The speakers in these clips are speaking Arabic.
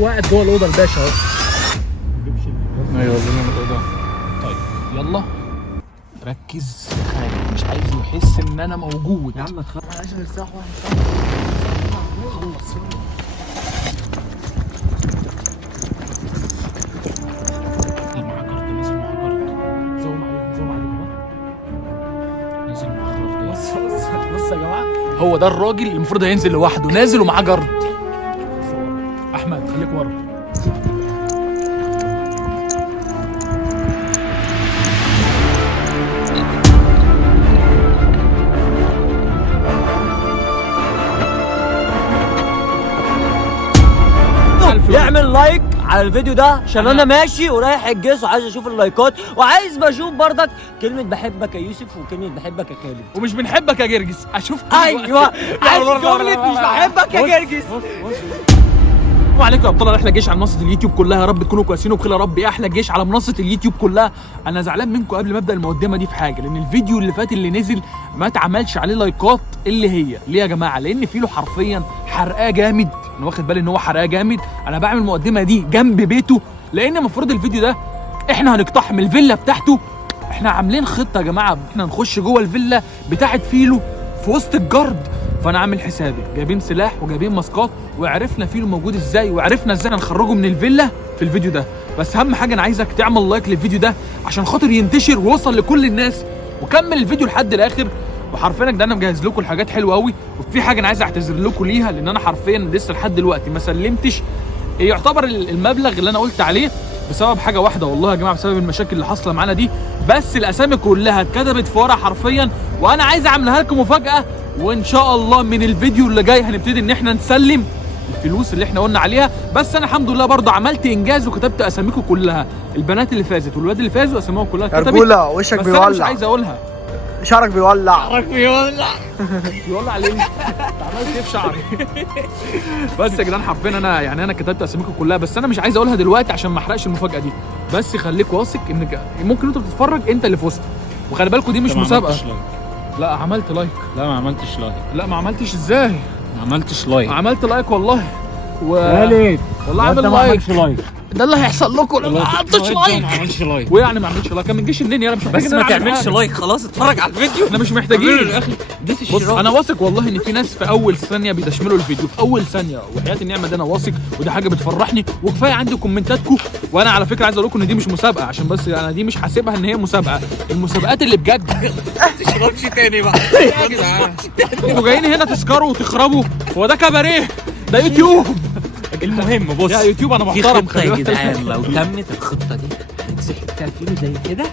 هو قاعد جوه الاوضه الباشا اهو. ايوه قلنا الاوضه. طيب يلا ركز خالد، مش عايزه يحس ان انا موجود. يا عم ما تخافش، انا عايز ارتاح خلص. معاه كارت، نزل معاه كارت. زوم عليهم زوم عليهم. نزل معاه كارت. بص يا جماعه، هو ده الراجل اللي المفروض هينزل لوحده، نازل ومعاه جارد. احمد خليك ورا. يعمل لايك على الفيديو ده عشان انا ماشي ورايح الجيش وعايز اشوف اللايكات، وعايز بشوف برضك كلمه بحبك يا يوسف وكلمه بحبك يا خالد. ومش بنحبك يا جرجس، اشوف ايوه عايز جمله مش بحبك يا جرجس. السلام عليكم يا ابطال احلى جيش على منصه اليوتيوب كلها، يا رب تكونوا كويسين وبخير يا رب. احلى جيش على منصه اليوتيوب كلها. انا زعلان منكم قبل ما ابدا المقدمه دي في حاجه، لان الفيديو اللي فات اللي نزل ما اتعملش عليه لايكات. اللي هي ليه يا جماعه؟ لان فيلو حرفيا حرقاه جامد. انا واخد بالي ان هو حرقاه جامد. انا بعمل المقدمه دي جنب بيته، لان المفروض الفيديو ده احنا هنقتحم الفيلا بتاعته. احنا عاملين خطه يا جماعه، احنا نخش جوه الفيلا بتاعه فيلو في وسط الجرد. فانا عامل حسابي جايبين سلاح وجايبين ماسكات، وعرفنا فيلو موجود ازاي، وعرفنا ازاي هنخرجه من الفيلا في الفيديو ده. بس اهم حاجه انا عايزك تعمل لايك للفيديو ده عشان خاطر ينتشر ويوصل لكل الناس، وكمل الفيديو لحد الاخر. وحرفيا ده انا مجهز لكم الحاجات حلوه قوي، وفي حاجه انا عايز اعتذر لكم ليها، لان انا حرفيا لسه لحد دلوقتي ما سلمتش يعتبر المبلغ اللي انا قلت عليه بسبب حاجه واحده والله يا جماعه، بسبب المشاكل اللي حاصله معانا دي. بس الاسامي كلها اتكتبت في ورقه حرفيا، وانا عايز اعملها لكم مفاجاه. وان شاء الله من الفيديو اللي جاي هنبتدي ان احنا نسلم الفلوس اللي احنا قلنا عليها. بس انا الحمد لله برضه عملت انجاز وكتبت اساميكم كلها، البنات اللي فازت والولاد اللي فازوا اساميهم كلها اتكتبت. رجوله وشك بس بيولع، انا مش عايز اقولها. شعرك بيولع. بيولع ليه؟ عملت ايه في شعري؟ بس يا جدعان حرفيا انا كتبت اساميكم كلها، بس انا مش عايز اقولها دلوقتي عشان ما احرقش المفاجاه دي. بس خليك واثق ان ممكن انت بتتفرج انت اللي فزت. وخلي بالكم دي مش مسابقه. لا عملت لايك. لا ما عملتش لايك. لا ما عملتش ازاي؟ ما عملتش لايك. عملت لايك والله. خالد والله عامل ما عملتش لايك. ده اللي هيحصل لكم لو ما عملتش لايك. ما عملش لايك. ويعني ما عملتش لايك؟ ما تجيش منين يا؟ انا مش محتاج بس ما تعملش لايك، خلاص اتفرج على الفيديو. احنا مش محتاجين. بص انا واثق والله ان في ناس في اول ثانيه بيدشملوا الفيديو في اول ثانيه، وحياه النعمه ده انا واثق، وده حاجه بتفرحني. وكفايه عندي كومنتاتكم. وانا على فكره عايز اقول لكم ان دي مش مسابقه، عشان بس انا دي مش حاسبها ان هي مسابقه. المسابقات اللي بجد ما تشربش تاني بقى يا جدعان. انتوا جايين هنا تسكروا وتخربوا؟ هو ده كباريه؟ ده يوتيوب. المهم بص يا يوتيوب انا في محترم خطه يا جدعان، لو تمت الخطه دي هنسحب فيها فيلو زي كده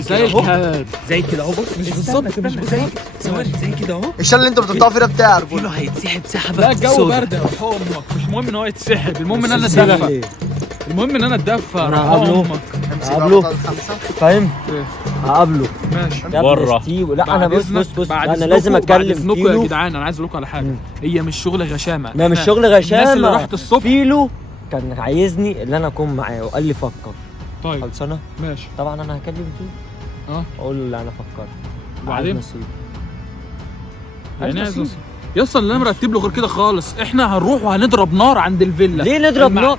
زي الكهاد. زي كده اهو. بص مش بالظبط مش بالظبط. زي كده اهو. الشال اللي انت بتقطعه فيه ده بتاع فيلو رجوله. هيتسحب سحبه. لا الجو سودا. برد يا روح امك، مش مهم ان هو يتسحب، المهم ان انا اتدفى. المهم ان انا اتدفى. أنا روح هقابله. امك. قبله فاهم؟ إيه؟ هقابله. ماشي. بره. لا انا بعد بص إذنك- بص بعد انا إذنكم- لازم بعد اتكلم إذنكم يا فيلو. جدعان انا عايز اقول لكم على حاجه. هي مش شغل غشامه. ما مش إحنا- شغل غشامه. الناس اللي راحت الصبح. فيلو كان عايزني اللي انا اكون معاه وقال لي فكر. طيب خلصانه. ماشي. طبعا انا هكلم فيه اقول له اللي انا فكرت. وبعدين؟ عايز نصيب. يعني عايز عايز نصيب. يصل اللي انا مرتب له غير كده خالص. احنا هنروح وهنضرب نار عند الفيلا. ليه نضرب نار؟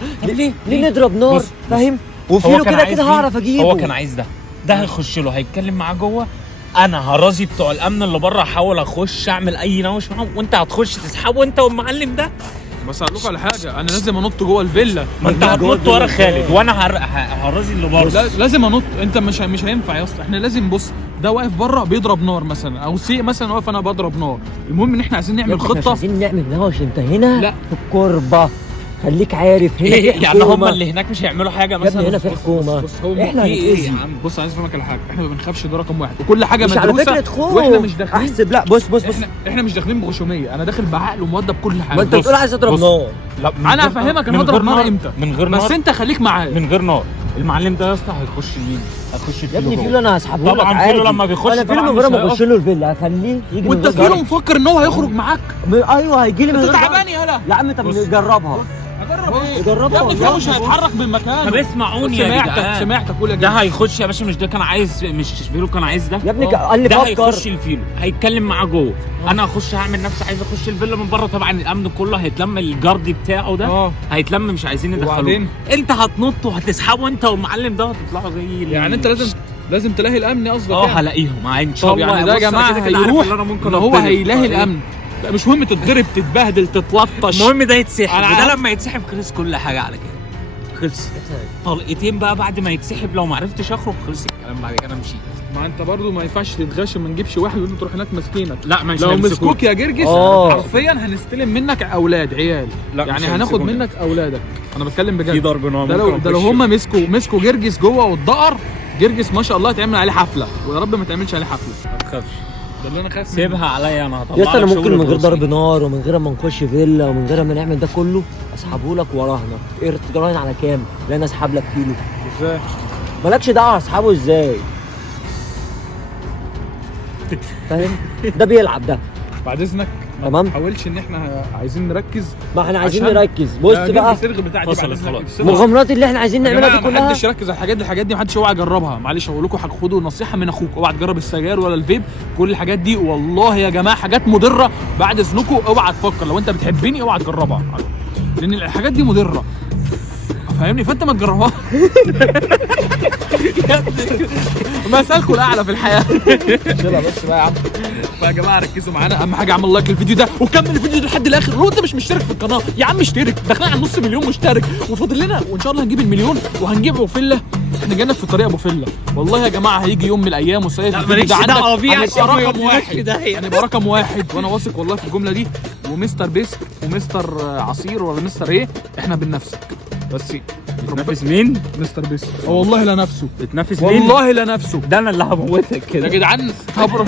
ليه نضرب نار؟ بص. فاهم؟ هو وفيلو كان كده عايز كده مين؟ هعرف اجيبه. هو كان عايز ده هيخش له هيتكلم معاه جوه. انا هرازي بتوع الامن اللي بره، احاول اخش اعمل اي نوش معاهم، وانت هتخش تسحبه انت والمعلم ده. بس هقول لكم على حاجه، انا لازم انط جوه الفيلا. ما انت هتنط ورا خالد وانا هرازي اللي بره. لازم انط. انت مش هينفع يا اسطى. احنا لازم بص، ده واقف بره بيضرب نار مثلا، او سي مثلا واقف انا بضرب نار. المهم ان احنا عايزين نعمل احنا مش خطه. عايزين نعمل نوش. انت هنا لا. في الكوربه، خليك عارف هنا في يعني هم حكومة. اللي هناك مش هيعملوا حاجه يا مثلا؟ ابني هنا في حكومه. بص هو احنا في ايه هنتأذي. يا عم؟ بص عايز افهمك على حاجه، احنا ما بنخافش، ده رقم واحد، وكل حاجه مش على مدروسه. فكره خوف. واحنا مش داخلين احسب. لا بص احنا مش داخلين بغشوميه. انا داخل بعقل ومؤدب كل حاجه. ما انت بتقول عايز اضرب بص. نار. لا انا هفهمك انا هضرب نار امتى. من غير بس نار. انت خليك معايا. من غير نار. المعلم ده يا اسطى هيخش مين؟ هيخش يا ابني جوه. فيلو انا هسحبه لك طبعا عادي. فيلو لما بيخش انا فيلو طبعاً من غير مش ما اخش له الفيلا هخليه يجي وانت من غير فيلو مفكر ان هو هيخرج معاك؟ ايوه هيجي لي من انت غير تعبان يالا. لا عم انت بص. بنجربها. اجرب ايه؟ جربها يا ابني والله. ده مش هيتحرك من مكانه. طب اسمعوني يا سمعتك جدعان. سمعتك قول يا ده جدعان. هيخش يا باشا، مش ده كان عايز، مش فيلو كان عايز ده يا ابني قال لي ده هيخش فكر. الفيلو، هيتكلم معاه جوه. انا هخش هعمل نفسي عايز اخش الفيلا من بره، طبعا الامن كله هيتلم، الجاردي بتاعه ده هيتلم، مش عايزين يدخلوه. وبعدين؟ انت هتنط وهتسحبه انت والمعلم ده هتطلعوا زي يعني انت لازم تلاقي الامن قصدك يعني. هلاقيهم ان شاء طب الله. يعني ده يا بص، أنا جماعه كده كده عارف هيروح اللي انا ممكن ان هو أتضرب. هيلاقي الامن. لا مش مهم تتضرب تتبهدل تتلطش. المهم ده يتسحب، أنا وده عارف. لما يتسحب خلص كل حاجه على كده. خلص طلقتين بقى بعد ما يتسحب، لو ما عرفتش اخرج خلص الكلام، بعد كده مشيت. ما انت برضو ما ينفعش تتغشم، ما نجيبش واحد وانت تروح هناك ماسكينك. لا مش لو هيمسكوك. مسكوك يا جرجس حرفيا هنستلم منك اولاد عيال. لا يعني مش هناخد هيمسكونا. منك اولادك. انا بتكلم بجد. في ضرب نار. ده لو هم مسكوا جرجس جوه واتدقر جرجس ما شاء الله تعمل عليه حفله، ويا رب ما تعملش عليه حفله. ما تخافش، ده اللي انا خايف منه. سيبها عليا انا هطلع يا اسطى انا لك ممكن شغل من غير بروسي. ضرب نار ومن غير ما نخش فيلا ومن غير ما نعمل ده كله اسحبه لك وراهنا. ايه تراهن على كام؟ لا انا اسحب لك كيلو. ازاي؟ مالكش دعوه اسحبه ازاي. فاهم؟ ده بيلعب ده. بعد اذنك تمام. ما تحاولش ان احنا عايزين نركز. ما احنا عايزين عشان- نركز. بص بقى السرغ بتاعتي بعد فصلت إذنك. خلاص. السرغ. المغامرات اللي احنا عايزين نعملها دي ما كلها. حدش يركز على الحاجات دي محدش اوعى يجربها. معلش اقول لكم خدوا نصيحه من اخوك، اوعى تجرب السجاير ولا الفيب. كل الحاجات دي والله يا جماعه حاجات مضره. بعد اذنكم اوعى تفكر، لو انت بتحبني اوعى تجربها، لان الحاجات دي مضره. فاهمني؟ فانت ما تجربها. مسالكم الاعلى في الحياه. شيلها بس بقى يا عم. فيا جماعه ركزوا معانا، اهم حاجه اعمل لايك للفيديو ده وكمل الفيديو ده لحد الاخر. لو انت مش مشترك في القناه يا عم اشترك، داخلين على نص مليون مشترك وفاضل لنا، وان شاء الله هنجيب المليون وهنجيب ابو فيلا. احنا جانا في طريق ابو فيلا والله يا جماعه. هيجي يوم من الايام وسيف الفيديو ده عندك هنبقى رقم واحد. هنبقى رقم واحد وانا واثق والله في الجمله دي. ومستر بيسك ومستر عصير ولا مستر ايه، احنا بننافسك بس. بتنافس مين؟ مستر بيسك والله لا نفسه، بتنافس مين؟ والله لا نفسه. ده انا اللي هموتك يا كده. جدعان صبر.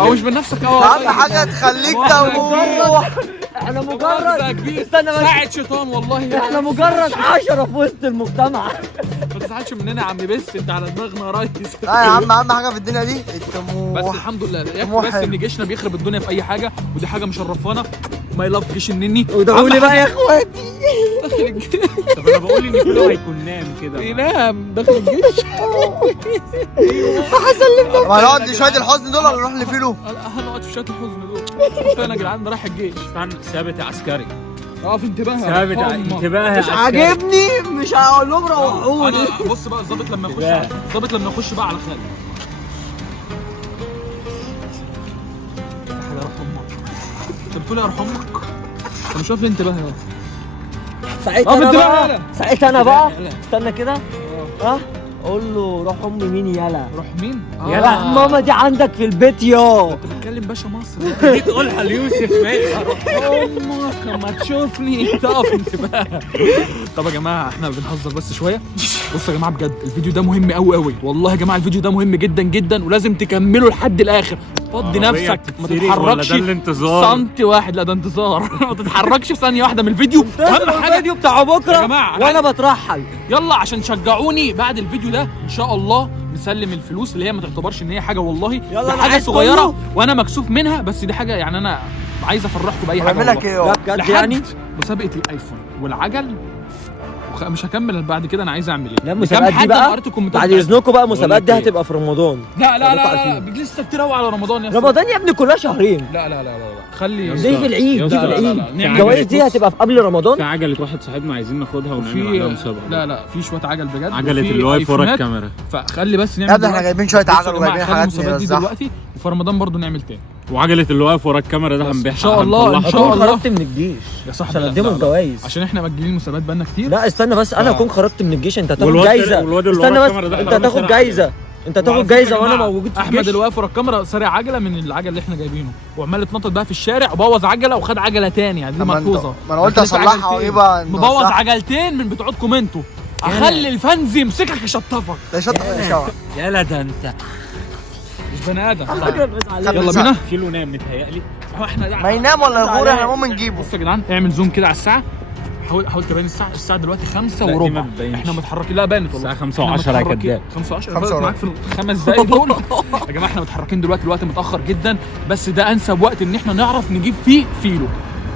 او مش بنفسك اهو. اهم حاجه تخليك تموت. احنا مجرد مجرد استنى بس. ساعة شيطان والله. احنا مجرد 10 في وسط المجتمع. ما تزعلش مننا يا عم بس، انت على دماغنا يا ريس. لا يا عم اهم حاجه في الدنيا دي بس الطموح. الحمد لله يكفي طموح بس حلو. ان جيشنا بيخرب الدنيا في اي حاجه، ودي حاجه مشرفانا. ماي لاف جيش النني. ودعوا لي بقى يا اخواتي. طب انا بقول ان فيلو هيكون نام كده. ينام داخل الجيش. ما نقعد شويه الحزن دول ولا نروح لفيلو؟ هنقعد في شويه الحزن دول. فين يا جدعان؟ ده رايح الجيش. استنى، ثابت يا عسكري، اه في انتباه. ثابت يا انتباه يا مش عسكري. عاجبني مش هقول لهم روحوا لي. انا بص بقى الظابط لما يخش لا. الظابط لما يخش بقى على خالد. يا رحم امك. انت بتقول يا رحم امك؟ انت مش واقف لي انتباه يا ساعتها انا انت بقى بقى. ساعتها انا بقى لا. استنى كده. ها قول له روح امي مين يالا. روح مين؟ يالا ماما دي عندك في البيت يا. انت بتتكلم باشا مصر. دي تقولها ليوسف ماشي. امك ما تشوفني تقف انتباه. طب يا جماعه احنا بنهزر بس شويه. بصوا يا جماعه بجد الفيديو ده مهم قوي قوي والله يا جماعه. الفيديو ده مهم جدا جدا ولازم تكمله لحد الاخر. فضي نفسك ما تتحركش ده الانتظار. سنتي واحد. لا ده انتظار. ما تتحركش ثانيه واحده من الفيديو. اهم حاجه الفيديو بتاع بكره يا جماعة، وانا بترحل. يلا عشان تشجعوني بعد الفيديو ده ان شاء الله نسلم الفلوس اللي هي ما تعتبرش ان هي حاجه والله. يلا ده أنا حاجه عايز صغيره كله. وانا مكسوف منها، بس دي حاجه يعني انا عايز افرحكم باي حاجه بعمل لك والله. ايه لا اهو؟ بجد لحد يعني. مسابقه الايفون والعجل مش هكمل بعد كده. انا عايز اعمل ايه؟ لا المسابقات دي كام حد أنا بقى قريت الكومنتات بعد بتاعتهم. اذنكم بقى المسابقات دي بقول لك إيه؟ هتبقى في رمضان. لا لا لا خليكوا لا, عارفين. لا. لسه كتير قوي على رمضان يا أخي. رمضان يا ابني كلها شهرين. لا لا لا لا لا خلي يا دي في العيد دي لا، في لا، العيد. لا، نعمل الجوائز دي بص. هتبقى في قبل رمضان. في عجلة واحد صاحبنا عايزين ناخدها ونعمل عليها وفي مسابقة. لا في شويه عجل بجد. عجلة وفي اللي واقف ورا آيفونات. الكاميرا. فخلي بس نعمل يا ابني احنا دلوقتي. جايبين شويه بصوا يا عجل جماعة، وجايبين خلي حاجات المسابقات دي نوزعها. دلوقتي وفي رمضان برضو نعمل تاني. وعجلة اللي واقف ورا الكاميرا ده بس هنبيعها. إن شاء الله، إن هنطلعها. شاء اكون الله. خرجت من الجيش يا صاحبي عشان لا، اقدمه لا، لا. الجوائز. عشان احنا مأجلين المسابقات بقالنا كتير. لا استنى بس انا اكون خرجت من الجيش. انت هتاخد والواد- جايزه. والواد اللي استنى ورا بس الكاميرا ده انت حرامي هتاخد سرقة. جايزه. انت هتاخد وعلى فكرة جايزه يا وانا جماعة، موجود في احمد الجيش. اللي واقف ورا الكاميرا سارق عجله من العجل اللي احنا جايبينه وعمال يتنطط بقى في الشارع وبوظ عجله وخد عجله تاني. يعني دي طب ما انت- ملحوظه. ما انا قلت هتلاقي في اصلحها عجلتين. واجيبها مبوظ نوزعها. عجلتين من بتوعكم انتوا. اخلي الفنز يمسكك يشطفك. ده شط يا شباب. يلا ده انت مش بني ادم. خلي يلا الساعة. بينا. كيلو نام متهيألي. هو احنا ما ينام ولا يغور احنا ممكن نجيبه. بصوا يا جدعان اعمل زوم كده على الساعه. حاول تبين الساعه دلوقتي 5 لا، دي وربع. ما بتبينش. احنا متحركين. لا بانت والله. الساعة 5 و10 يا كداب. 5 و10 5 وربع. معاك في الخمس دقايق دول. يا جماعه احنا متحركين دلوقتي الوقت متاخر جدا، بس ده انسب وقت ان احنا نعرف نجيب فيه فيلو.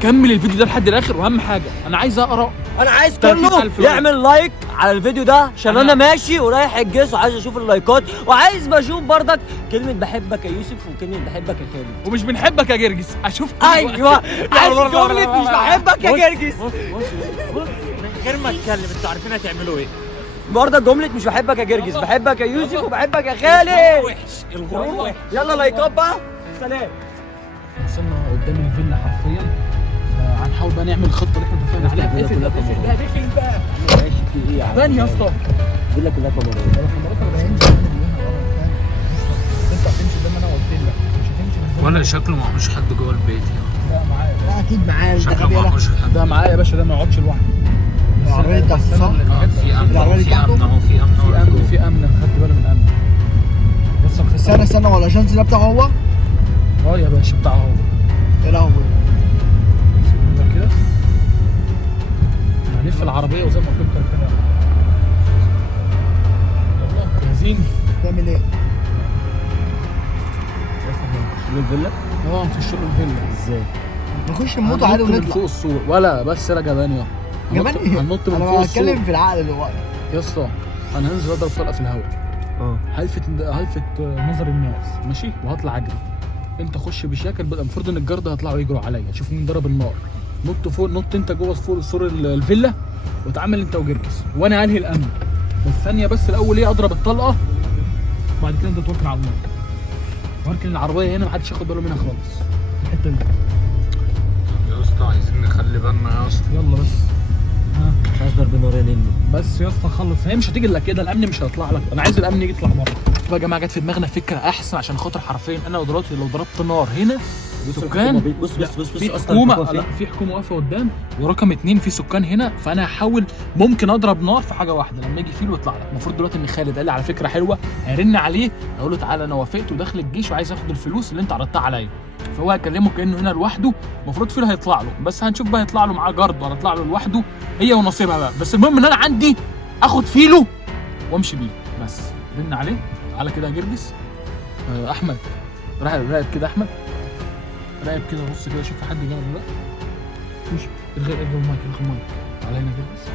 كمل الفيديو ده لحد الاخر، واهم حاجه انا عايز اقرا. انا عايز 30,000 كله يعمل لايك على الفيديو ده عشان انا ماشي ورايح الجيش وعايز اشوف اللايكات، وعايز بشوف برضك كلمه بحبك يا يوسف وكلمه بحبك يا خالد. ومش بنحبك يا جرجس، اشوف ايوه عايز جمله مش بحبك يا جرجس. بص من غير ما اتكلم انتوا عارفين هتعملوا ايه؟ برضك جمله مش بحبك يا جرجس، بحبك يا يوسف وبحبك يا خالد. وحش الغرور وحش. يلا لايكات بقى، سلام. وصلنا قدام الفيلا حرفيا، فهنحاول بقى نعمل الخطه اللي احنا اتفقنا عليها. اقفل بقى ماشي في ايه يا عم؟ ثاني يا اسطى، الفيلا كلها كاميرات. الكاميرات ما بينش انت هتمشي زي ما انا قلت لك، مش هتمشي ولا شكله معهوش حد جوه البيت يعني. لا معايا، لا اكيد معايا. شكله معهوش حد. ده معايا يا باشا، ده ما يقعدش لوحده. العربية بتاعت صح؟ في امن اهو، في امن اهو، في امن في امن، في امن، خدت بالي من امن. بس الخطه استنى هو الاجنس ده بتاعه هو؟ اه يا باشا بتاعه هو. ايه لا هو ده كده هنلف العربيه وزي ما قلت لكم كده. يلا جاهزين؟ تعمل ايه؟ الفيلا اه نخش له الفيلا. ازاي؟ نخش نموت عادي هننط من ونطلع. فوق السور، ولا بس انا جبان يا جبان ايه؟ هننط من انا فوق السور بتكلم في العقل دلوقتي. يا اسطى. انا هنزل اضرب طلقه في الهواء، هلفت نظر الناس ماشي، وهطلع اجري. انت خش بشكل بقى، المفروض ان الجرد هيطلعوا يجروا عليا، شوف مين ضرب النار. نط فوق، نط انت جوه فوق سور الفيلا وتعامل انت وجرجس، وانا انهي الامن. بس ثانيه بس الاول ايه، اضرب الطلقه وبعد كده انت توكل على الله. واركن العربيه هنا محدش ياخد باله منها خالص الحته دي. يا اسطى عايزين نخلي بالنا يا اسطى. يلا بس ها مش عايز ضرب نارين اني. بس يا اسطى خلص، هي مش هتيجي الا كده، الامن مش هيطلع لك. انا عايز الامن يجي يطلع بره. بقى يا جماعه جت في دماغنا فكره احسن، عشان خاطر حرفيا انا لو ضربت نار هنا سكان. بص في حكومه، لا في حكومه واقفه قدام، ورقم 2 في سكان هنا، فانا هحاول ممكن اضرب نار في حاجه واحده لما يجي فيل ويطلع لك. المفروض دلوقتي ان خالد قال لي على فكره حلوه، هرن عليه اقول له تعالى انا وافقت وداخل الجيش وعايز اخد الفلوس اللي انت عرضتها عليا، فهو هيكلمه كانه هنا لوحده. المفروض فيل هيطلع له، بس هنشوف بقى هيطلع له معاه جارد ولا هيطلع له لوحده، هي ونصيبها بقى. بس المهم ان انا عندي اخد فيله وامشي بيه بس. رن عليه على كده يا جرجس. احمد راقب كده، احمد راقب كده، بص كده شوف في حد جنبه ولا لا. مش الغي المايك علينا جرجس.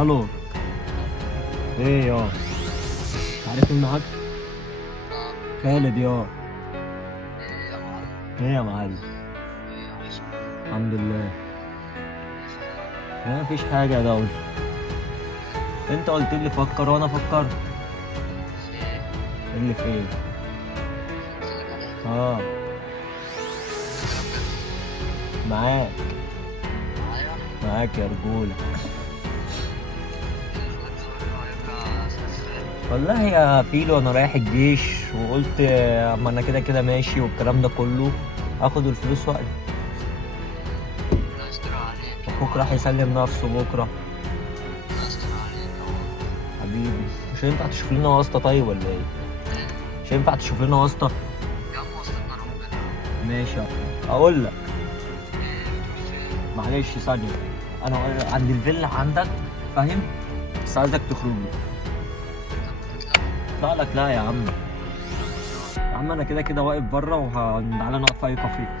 الو ايه يا عارف مين معاك؟ خالد يا ايه يا معلم؟ الحمد لله. ما فيش حاجه يا دولة، انت قلت لي فكر وانا فكرت. اللي في ايه؟ معاك يا رجولة. والله يا فيلو انا رايح الجيش وقلت اما انا كده كده ماشي والكلام ده كله اخد الفلوس وقت. اخوك راح يسلم نفسه بكره. حبيبي مش هينفع تشوف لنا واسطة طيب ولا ايه؟ مش هينفع تشوف لنا واسطة؟ ماشي اقول لك. معلش ثانية، انا عند الفيلا عندك فاهم؟ بس عايزك تخرج لي. لا لك لا يا عم. يا عم انا كده كده واقف بره وتعالى نقعد في اي كافيه.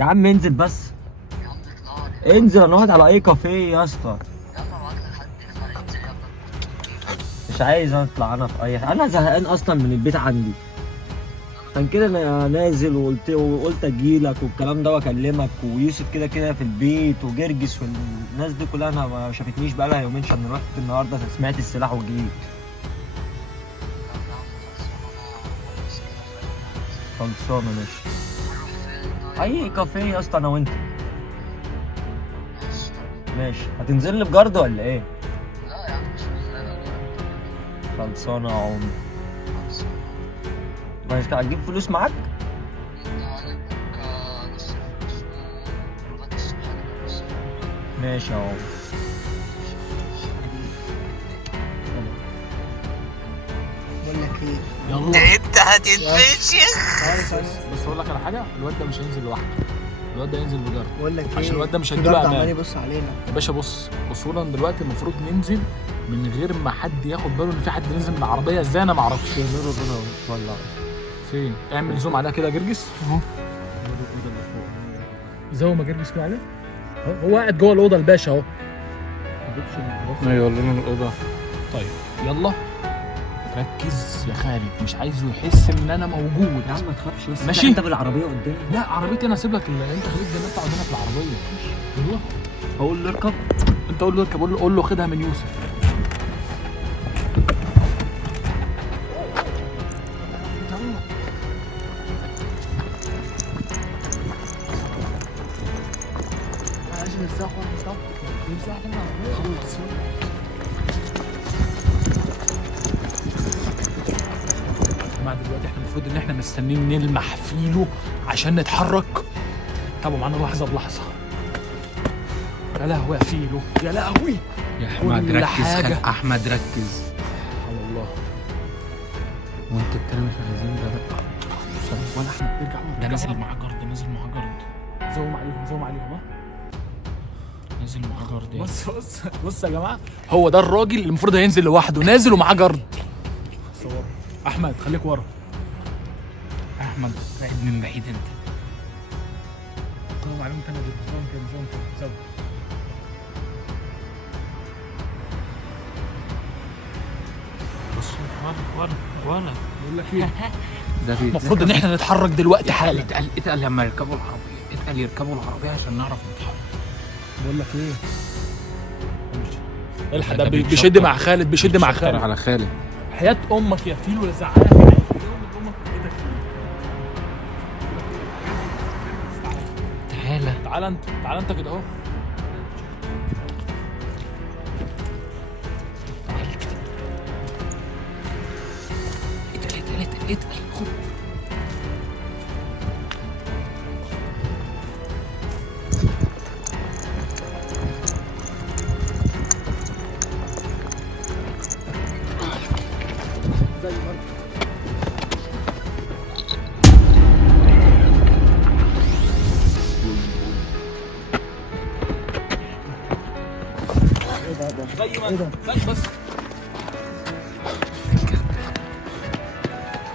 يا عم انزل بس. انزل هنقعد على اي كافيه يا اسطى. مش عايز اطلع انا في اي حاجه، انا زهقان اصلا من البيت عندي. عشان كده انا نازل وقلت اجيلك والكلام ده واكلمك، ويوسف كده كده في البيت وجرجس والناس دي كلها انا ما شافتنيش بقالها يومين عشان رحت النهارده سمعت السلاح وجيت. خلصانه ماشي. اي كافيه يا اسطى انا وانت. ماشي هتنزل لي بجرد ولا ايه؟ لا يا عم مش خلصانه يا عمر. مش هتجيب فلوس معاك؟ ماشي يا عمر. بقول لك ايه؟ يلا انت هتتفشخ. بس اقول لك على حاجه، الواد ده مش هينزل لوحده، الواد ده هينزل بجرد. بقول لك ايه؟ عشان الواد ده مش في هيجيله جرد امان عمال يبص علينا يا باشا. بص اصولا دلوقتي المفروض ننزل من غير ما حد ياخد باله ان في حد نزل من العربيه. ازاي انا ما اعرفش. نور ربنا والله. فين؟ اعمل زوم عليها كده يا جرجس اهو. زوم يا جرجس كده عليه اهو. هو قاعد جوه الاوضه الباشا اهو. ايوه لون الاوضه. طيب يلا ركز يا خالد، مش عايزه يحس ان انا موجود. يا عم ما تخافش بس. ماشي. انت بالعربيه قدامي. لا عربيتي انا اسيب لك انت خليك زي ما انت قدامك في العربيه. ايوه هقول له اركب. انت قول له اركب، قول له خدها من يوسف. مع دلوقتي احنا المفروض ان احنا مستنيين نلمح فيلو عشان نتحرك. تابعوا معانا لحظه بلحظه. يا لهوي يا فيلو، يا لهوي يا احمد كل ركز. حاجة. احمد ركز. على الله. وانت التاني مش عايزين ده. ولا احنا نرجع ده نازل معاه جرد، نازل معاه جرد. زوم عليهم زوم عليهم ها. نازل معاه جرد. بص يا جماعه، هو ده الراجل اللي المفروض هينزل لوحده، نازل ومعاه جرد. صور احمد خليك ورا. احمد بعيد من بعيد انت. زوم عليهم تاني، زوم كده زوم كده زوم. بص ولا بقول لك ايه، ده المفروض ان احنا نتحرك دلوقتي حالا. اتقل لما يركبوا العربيه، اتقل يركبوا العربيه عشان نعرف نتحرك. بقول لك ايه، الحق ده بيشد مع خالد، بيشد مع خالد. على خالد. حياة امك يا فيلو لا زعلها في عينك. امك كده. تعالى تعالى انت كده اهو. اتقل خد. بس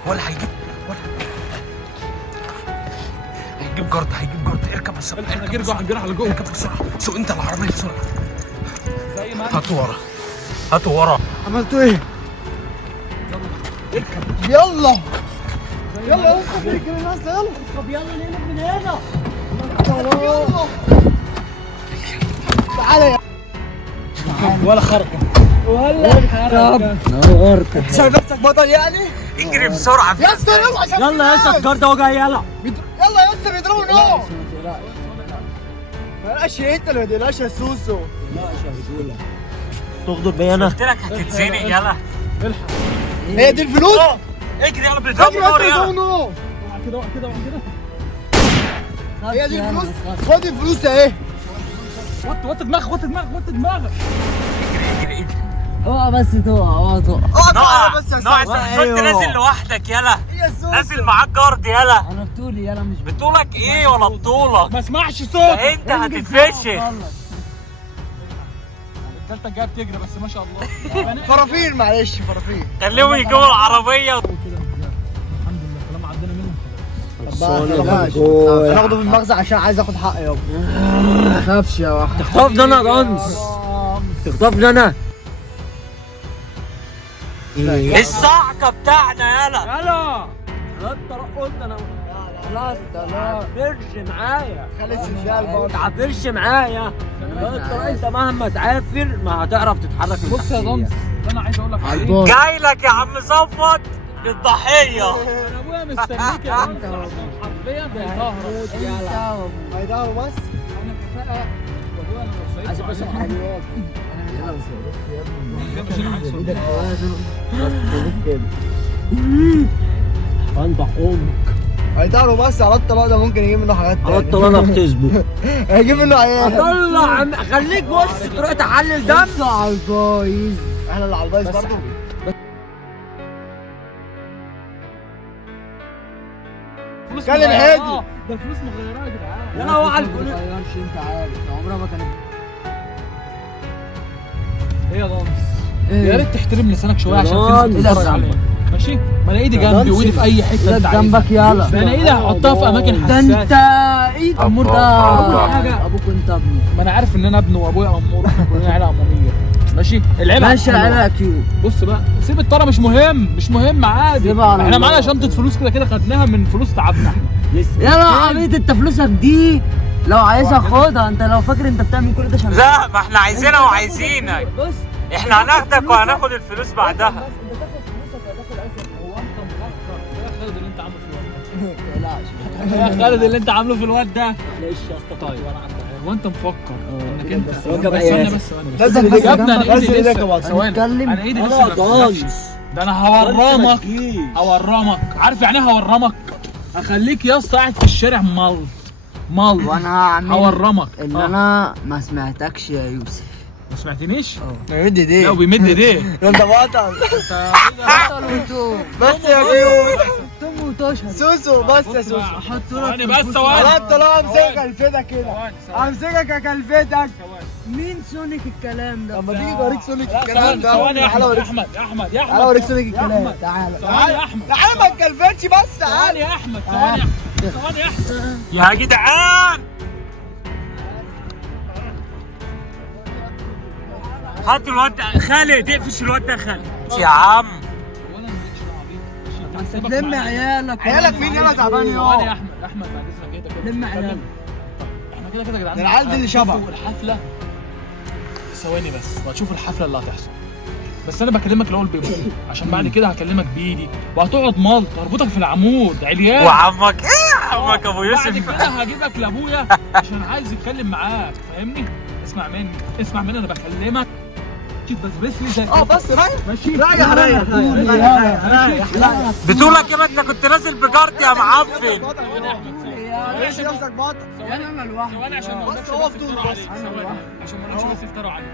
ولا هيجيب جرد، اركب بسرعه. احنا هنرجع على جوه. اركب بسرعه، سوق انت العربيه بسرعه. زي ما هاتوا ورا. عملتوا ايه؟ يلا يلا اركب رجل الناس يلا. طب يلا نقلب من هنا. يلا تعالى يا ولا خرقه نورت. شايف نفسك بطل يعني؟ اجري بسرعه. يا اسطى يلا عشان يلا يا اسطى الجرد اهو جاي. يلا يلا يا اسطى بيضربوا نار. بلاش انت اللي ما تقلقش يا سوسو. تغدر بيا انا. قلت لك هتتزنق. يلا هي دي الفلوس؟ اجري يلا اجري بيضربوا يا نار. اسطى يلا بيضربوا نار. كده كده. هي دي الفلوس؟ خد الفلوس اهي. وط دماغك. اجري. اوعى بس تقع. اقعد تعالى بس يا نوع سوسو. انت كنت نازل لوحدك. يلا يا سوسو نازل معاك جارد. يلا انا بطولي. يلا مش بطولك ايه ولا بطولك؟ ما اسمعش صوت. ده انت هتتفشخ. الثالثه الجايه بتجري بس ما شاء الله. فرافير معلش فرافير. خليهم يجيبوا العربيه. الحمد لله طالما عدينا منهم خلاص. انا اخده في المخزن عشان عايز اخد حقي يابا. ما تخافش يا واحد. تخطفني انا يا رمز. تخطفني انا. الصعقه بتاعنا. يلا انت قلت انا خلاص. لا تعافرش معايا. خلي السجال ما برضه. تعافرش معايا. انت مهما تعافر ما هتعرف تتحرك. بص يا رمز، ده انا عايز اقول لك عليه. جاي لك يا عم صفوت الضحيه. انا ابويا مستنيك يا رمز عشان حرفيا بيظهرك. هيدهوا بس. انا كفاءه وابويا انا عايز بصيت بس عليه. حاجات. انت امك. هيدهوا بس على الطلاق ده ممكن يجيب منه حاجات على تانية. الطلاق بتثبت. هيجيب منه عيال. طلع خليك بص تروح تحلل دم. اطلع على البايظ. احنا اللي على البايظ برضه. فلوس كان مغيرة. الهادي. ده فلوس مغيرة يا جدعان. يلا هو على الفلوس. ما تغيرش انت عارف عمرها ما كانت. ايه يا رمز؟ ايه؟ يا ريت تحترم لسانك شويه يا عشان رمز. في ناس بتتفرج عليك. ماشي؟ ما انا ايدي جنبي وايدي في اي حته انت عايزها. جنبك يلا. ده انا ايدي هحطها في اماكن ده حساسه. انت ايد امور ده حاجة. ابوك وانت ابني. ما انا عارف ان انا ابن وابويا امور، احنا كلنا عيله اماميه. ماشي؟ العيله ماشي حلوة. العيله كيوت. بص بقى سيب الطاره، مش مهم عادي. سيبها على احنا الله. معانا شنطه فلوس كده خدناها من فلوس تعبنا احنا. يلا يا عبيط انت فلوسك دي لو عايزها خدها. انت لو فاكر انت بتعمل كل ده عشان لا ما احنا عايزينها وعايزينك. بص احنا هناخدك وهناخد الفلوس بعدها. انت تاخد فلوسك وهتاخد اكل. هو انت مفكر يا خالد اللي انت عامله في الواد ما تقلقش. ده؟ يا خالد اللي انت عامله في الواد ده؟ معلش يا اسطى طيب وانا عندي هو انت مفكر انك انت وجب بس عيال. ثواني بس ثواني لازم يا ابني انا لازم ايدي لازم لسه ثواني. هنتكلم. انا ايدي انا لسه ما ضانس. اتفتحش. ده انا هورمك هورمك. عارف يعني ايه هورمك؟ هخليك يا اسطى قاعد في الشارع ملط وانا هعمل هورمك. ان انا ما سمعتكش يا يوسف. ما سمعتنيش؟ مد ايديه. لا بيمد ايديه. انت بطل. بس يا كيوت. توم وتوشن. سوسو بس يا سوسو. احط ثواني بس ثواني. انت لو امسكك كلفتك كده. ثواني. امسكك يا كلفتك. مين سونيك الكلام ده؟ لما تيجي اوريك سونيك لا الكلام ده. ثواني يا تعالى احمد اوريك. يا احمد يا احمد تعالى اوريك سونيك الكلام. ثواني تعالى. يا احمد تعالى ما تكلفتش بس. ثواني تعالى. يا احمد ثواني ثواني يا احمد. يا جدعان هات الواد ده خالد، اقفش الواد ده خالد يا عم. لم عيالك. عيالك مين يلا تعبان ثواني يا يا احمد احمد بعد اذنك اهدى كده. لم عيالك. احنا كده يا جدعان. ده العيال دي اللي شبه. هتشوفوا الحفله. ثواني بس وهتشوف الحفله اللي هتحصل. بس انا بكلمك الاول بيبقى عشان بعد كده هكلمك بايدي وهتقعد ملط هربطك في العمود عليان. وعمك ايه عمك ابو بعد يوسف؟ كده هجيبك لابويا عشان عايز يتكلم معاك فاهمني؟ اسمع مني انا بكلمك. تبسبسني زي بس رايح ماشي؟ رايح بتقولك يا انت كنت نازل بجارتي يا معفن. ايش نفسك بطل يعني انا لوحدي. ثواني عشان ما بس اقولكش هو بس بطول يفتروا بس. عليك. ثواني عشان ما اقولكش بس يفتروا عليك.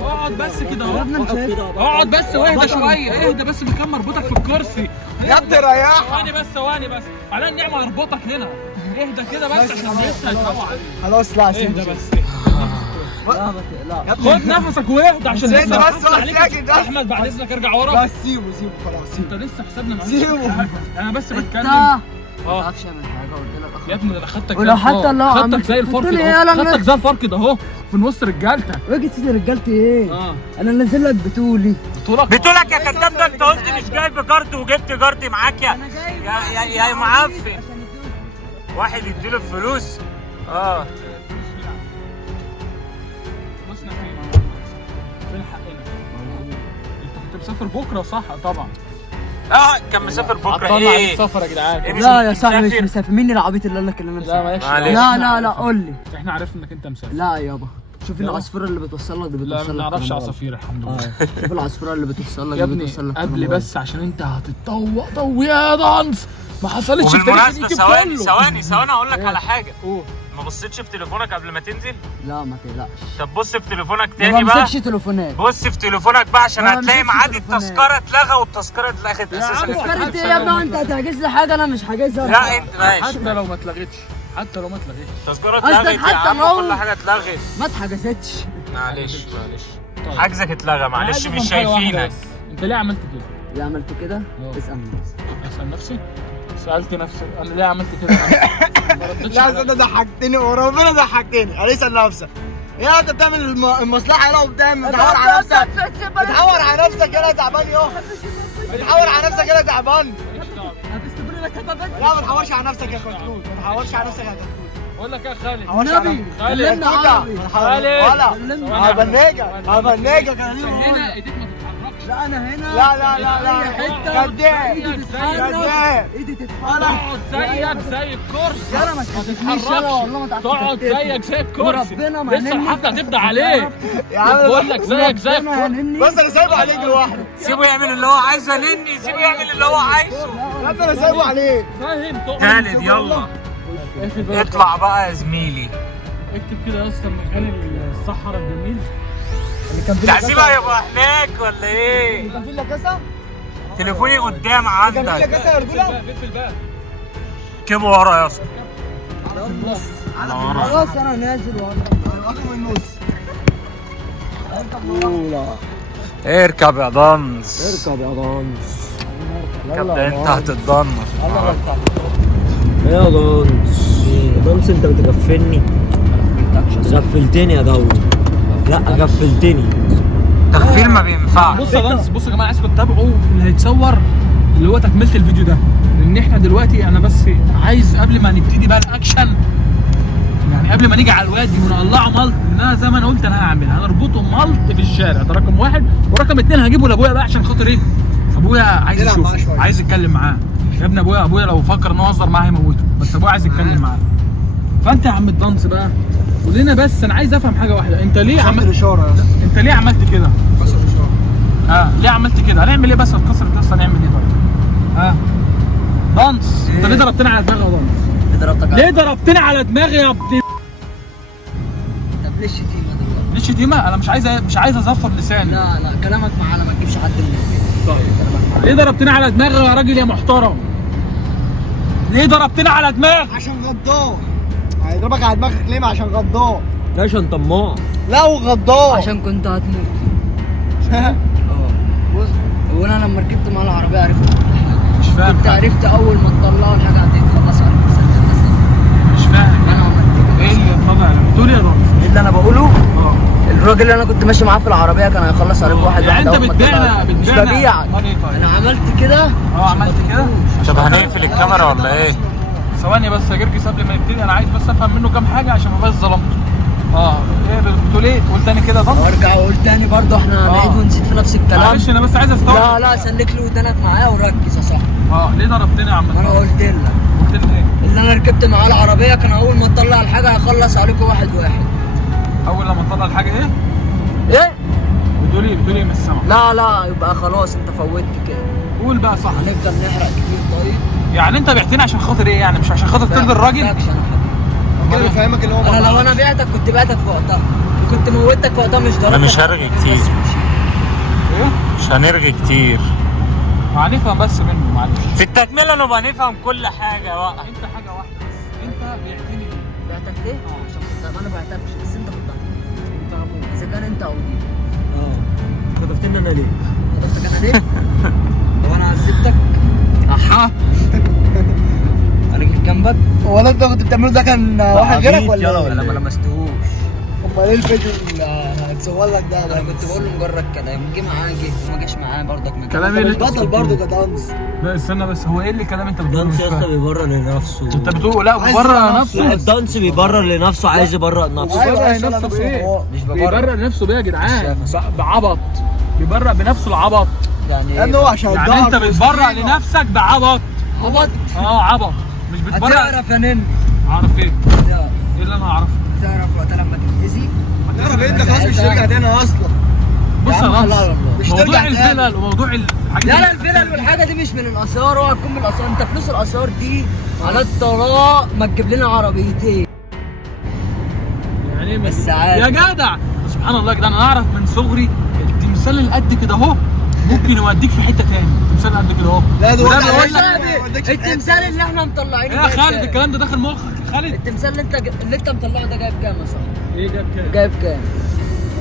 اقعد بس كده اهو. اقعد بس واهدى شويه. اهدى بس بكم اربطك في الكرسي. يا ابني ريح. ثواني بس على النعمه اربطك هنا. اهدى كده بس عشان لسه هيتروق عليك. خلاص لا اهدى بس لا ما تقلقش. خد نفسك واهدى عشان اهدى لسه بس، هحط عليك. ساكت بس. احمد بعد اذنك ارجع ورا. بس سيبه خلاص انت سيبه لسه حسابنا معاك. سيبه. انا بس انت بتكلم. ما اه تعرفش اعمل حاجه قلت لك يا ابني ده انا خدتك ولو زي حتى الفار. لو خدتك عملت- زي الفار قلت لي كده ايه اهو. يلا خدتك الناس- زي الفار كده اهو في نص رجالتك. وجهة سيدي رجالتي ايه؟ اه انا نازل لك بتقولي. بتقولك يا كداب ده انت قلت مش جايب جارتي وجبت جارتي معاك يا انا جاي يا معفن. واحد يديله الفلوس. اه فلوسنا فين؟ فين حقنا؟ انت كنت مسافر بكره صح؟ طبعا كان مسافر بكره عطلنا على ايه؟ السفر يا جدعان. إيه لا يا صاحبي مش مسافر؟ مسافر. مين العبيط اللي قال لك ان انا لا مسافر؟ مالكش معلش. دعوة. لا قول لي. احنا عرفنا انك انت مسافر. لا يابا شوف لا. العصفوره اللي بتوصل لك دي لا بتوصل ما لك نعرفش كمان عصافير الحمد غلط. لله. شوف العصفوره اللي بتوصل لك يا دي ابني بتوصل لك قبل كمان بس عشان انت هتتطوق طوق يا دانس ما حصلتش في تاريخ وبالمناسبة اليوتيوب ثواني هقول لك على حاجة. قول. ما بصيتش في تليفونك قبل ما تنزل؟ غلط. لا ما تقلقش. طب بص في تليفونك ما تاني بقى. بمسكش تليفونات. بص في تليفونك بقى عشان ما هتلاقي بمسكش ميعاد تليفونات. التذكرة اتلغى والتذكرة اتلغت اساسا. تذكرة ايه يا ابني؟ انت هتحجز لي حاجه انا مش حاجزها. لا انت ماشي. حتى لو ما اتلغتش التذكرة قصدك اتلغت يا حتى عم لو- كل حاجة اتلغت. ما اتحجزتش. معلش طيب. حجزك اتلغى معلش مش شايفينك. انت ليه عملت كده؟ ليه عملت كده؟ اه. اسال نفسك. اسال نفسي؟ سالت نفسي انا ليه عملت كده؟ ما ردتش لا عليا. ده ضحكتني وربنا ضحكتني. اسال نفسك يا انت بتعمل المصلحه يلا قدام بتحور على نفسك. بتحور على نفسك يلا تعبان يا بتحور على نفسك يلا تعبان. لا ما تحورش على نفسك يا كتكوت. ما تحورش على نفسك يا كتكوت. بقول لك يا خالد تحورش على النبي نفسك. خالد كلمنا عربي. ولا ثواني. هبنجك هنا ايديك ما تتحركش. لا انا هنا. لا أي حته كداب ايدي تتحرك. كداب. ايدي تتحرك. تقعد زيك زي الكرسي. يلا ما تحسسنيش يلا والله ما تعرفش تقعد تكتفني. زيك زي الكرسي. وربنا ما لسه هنمني. الحفله هتبدا عليك. يا عم بقول لك زيك زي ربنا الكرسي. هنمني. بس انا سايبه عليك لوحده. سيبه يعمل اللي هو عايزه لني سيبه يعمل اللي هو عايزه. يا ابني انا سايبه عليك. فاهم؟ تقعد خالد يلا اقفل بقى. اطلع بقى يا زميلي. اكتب كده يا اسطى مكان الصحراء الجميل اللي كان فيه تعزيمها يبقى هناك ولا ايه؟ كان في لك كاسه؟ تليفوني قدام كان في لك عندك. كاسه يا رجوله؟ اقفل الباب. كيبه ورا يا اسطى. خلاص انا نازل هنقطه من النص. اركب يا ضنس، اركب يا ضنس. اركب ده انت هتتضنس. ايه يا ضنس؟ ضنس انت بتغفلني. غفلتني يا دولة. لا غفلتني. تغفيل ما بينفعش. بص يا دانس، بص يا جماعه، عايزكم تتابعوا اللي هيتصور اللي هو تكمله الفيديو ده، لان احنا دلوقتي انا بس عايز قبل ما نبتدي بقى الاكشن، يعني قبل ما نيجي على الوادي ونقلعه ملط، لان انا زي ما انا قلت انا هعملها، هنربطه ملط في الشارع، ده رقم واحد. ورقم اتنين هجيبه لابويا بقى عشان خاطر ايه؟ ابويا عايز يشوف، عايز يتكلم معاه. يا ابني ابويا لو فكر ان هو يهزر معاه هيموته، بس ابويا عايز يتكلم معاه. فانت يا عم الدنس بقى قول لنا، بس انا عايز افهم حاجه واحده، انت ليه انت ليه عملت كده؟ ليه عملت كده؟ هنعمل ايه بس؟ هتكسر القصه نعمل ايه طيب؟ دانس انت ليه ضربتني على دماغي يا دانس؟ ليه ضربتني على دماغي يا ابني؟ طب ليه الشتيمه دلوقتي؟ ليه شتيمه؟ انا مش عايز ازفر لساني. لا كلامك معانا، ما تجيبش حد من البيت. طيب ليه ضربتني على دماغي يا راجل يا محترم؟ ليه ضربتني على دماغي؟ عشان غدار. هيضربك على دماغك ليه؟ عشان غدار. ده عشان طماع. لا وغدار. عشان كنت هتموت. بص وانا لما ركبت مع العربيه عرفت كل حاجه. مش فاهم كنت حاجة. عرفت اول ما تطلعوا الحاجه هتتخلص عليك. مش فاهم انا عملت كده. ايه اللي طلع بتقول ايه يا دانس؟ ايه اللي انا بقوله؟ الراجل اللي انا كنت ماشي معاه في العربيه كان هيخلص عليك واحد يعني واحد. انت أول ما تطلع. بتبيعنا مش ببيعك. طيب. انا عملت كده. عملت كده؟ طب هنقفل الكاميرا ولا ايه؟ ثواني بس يا جرجس قبل ما نبتدي، انا عايز بس افهم منه كام حاجه عشان ما ابقاش ظلمته. ايه بتقول ايه؟ قول تاني كده يا دانس. وارجع واقول تاني برضه احنا هنعيد ونزيد في نفس الكلام. معلش انا بس عايز استوعب. لا سلك لي ودانك معايا وركز يا صاحبي. ليه ضربتني يا عم؟ انا قلت لك قلت لي ايه؟ اللي انا ركبت معاه العربيه كان اول ما تطلع الحاجه هيخلص عليكم واحد. اول لما تطلع الحاجه ايه؟ ايه؟ بتقول ايه مش سامع. لا يبقى خلاص انت فوتت كده. قول بقى صح. هنفضل نحرق كتير. طيب يعني انت بعتني عشان خاطر ايه؟ يعني مش عشان خاطر ترضي الراجل؟ ما كده بيفهمك اللي هو انا لو انا بعتك كنت بعتك في وقتها، كنت موتك في وقتها. مش ضربتك. انا مش هرغي كتير. ايه؟ مش هنرغي كتير. هنفهم بس منه معلش. في التكمله نبقى نفهم كل حاجه بقى. انت حاجه واحده بس، انت بعتني ليه؟ بعتك ليه؟ عشان كنت انا بعتكش، بس انت كنت هتموت. اذا كان انت او دي. خطفتني انا ليه؟ خطفتك انا ليه؟ هو انا عذبتك؟ احا راجل جنبك؟ هو انت كنت بتعمله ده كان واحد غيرك ولا ايه؟ انا ما لمستهوش. امال ايه الفيديو اللي هتصور لك ده؟ انا كنت بقول له مجرد كلام، جه معاه وما جاش معاه برضك. كلام ايه اللي انت بطل برضه كدانس. لا استنى بس، هو ايه اللي كلام انت بتقوله؟ الدانس مش يا اسطى فاهم. بيبرر لنفسه. انت بتقول لا بيبرر نفسه. الدانس بيبرر لنفسه، عايز يبرر نفسه. أيوة، بيبرر عايز يطلع نفسه نفسه بايه؟ هو. مش بيبرر نفسه بيه يا جدعان؟ بعبط. بيبرر بنفسه العبط. يعني لان هو عشان يعني انت بتبرر لنفسك بعبط. عبط. عبط مش بتبرر. هتعرف يا نن. اعرف ايه؟ هتعرف. ايه اللي انا اعرفه؟ تعرف وقتها لما تتأذي. تعرف انت خلاص مش هترجع تاني اصلا. بص يا عم يا لا لا نص، مش موضوع ترجع تاني. الفلل وموضوع الحاجات لا الفلل والحاجه دي مش من الاثار. اوعى تكون من الاثار. انت فلوس الاثار دي على الطلاق ما تجيب لنا عربيتين. يعني بس عادي. يا جدع سبحان الله يا جدعان، انا اعرف من صغري التمثال اللي قد كده اهو ممكن يوديك في حته تاني. التمثال قد كده اهو. لا ده وده وجع بيقول قلب. لك ما يوديكش التمثال اللي احنا مطلعينه يا جايب خالد كام؟ الكلام ده داخل مخك يا خالد. التمثال اللي انت مطلعه ده جايب كام يا صاحبي؟ ايه جاب كام؟ جايب كام؟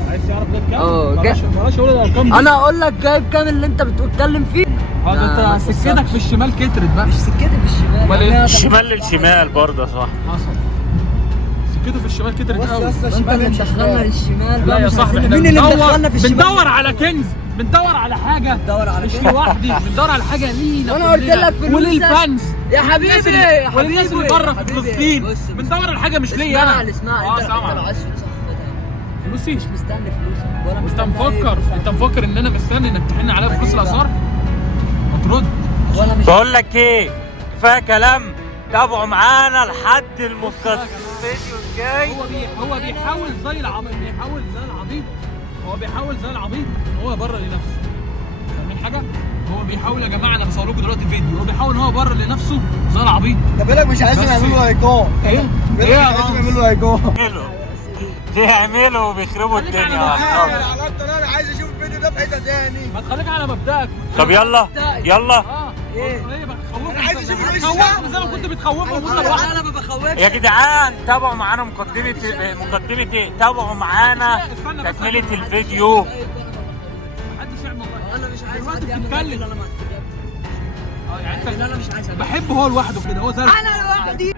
عايز تعرف جاب كام؟ جاب. بلاش اقول الارقام دي. انا اقول لك جايب كام اللي انت بتتكلم فيه. ده ما انت سكتك تفسرش. في الشمال كترت بقى. مش سكتي في الشمال. امال ايه؟ يعني الشمال للشمال برضه صح. حصل. سكته في الشمال كترت بص قوي. يا اسطى انت الشمال اللي مش مدخلنا شمال. للشمال. لا بقى يا مش صاحبي عايزين- احنا مين اللي مدخلنا في الشمال؟ بندور على كنز، بندور على حاجه. بتدور على مش كنز؟ لوحدي، بندور على حاجه لينا وانا قلت كلنا. لك فلوسك. وللفانز يا حبيبي والناس يا والناس اللي حبيبي. بره في حبيبي. فلسطين. بص. بندور على حاجه مش ليا انا. اسمع انت لو سامع. عايز فلوسك خدها. فلوسي مش مستني فلوسك ولا انت مستني مفكر انت مفكر ان انا مستني انك تحن عليا بفلوس الاثار؟ ما ترد. ولا مش بقول لك ايه، كفايه كلام. تابعوا معانا لحد الفيديو الجاي. هو بيحاول زي العبيط. هو بيحاول زي العبيط هو يبرر لنفسه. فاهمين حاجه؟ هو بيحاول يا جماعه، انا بصور لكم دلوقتي فيديو، هو بيحاول ان هو يبرر لنفسه زي العبيط. ده بيقول لك مش عايزهم بس يعملوا ايقاع. ايه؟ بيقول لك مش عايزهم يعملوا ايقاع. بيعملوا وبيخربوا الدنيا على الأرض. انا عايز اشوف الفيديو ده في حته تاني. ما تخليك على مبدأك. طب يلا. ايه؟ انا عايز اشوف الوش خوفهم زي ما كنت بتخوفهم وانت لوحدك. انا ما بخوفش. يا جدعان تابعوا معانا مقدمة ايه؟ تابعوا معانا تكملة الفيديو. نعمه والله. انا مش عايز دلوقتي حد يعمل بتتكلم. كده، انا ما يعني انت انا مش عايز بحبه هو لوحده كده، هو زي انا لوحدي.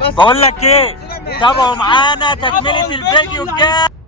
بس بقول لك ايه، تابعوا معانا تكمله الفيديو الجاي.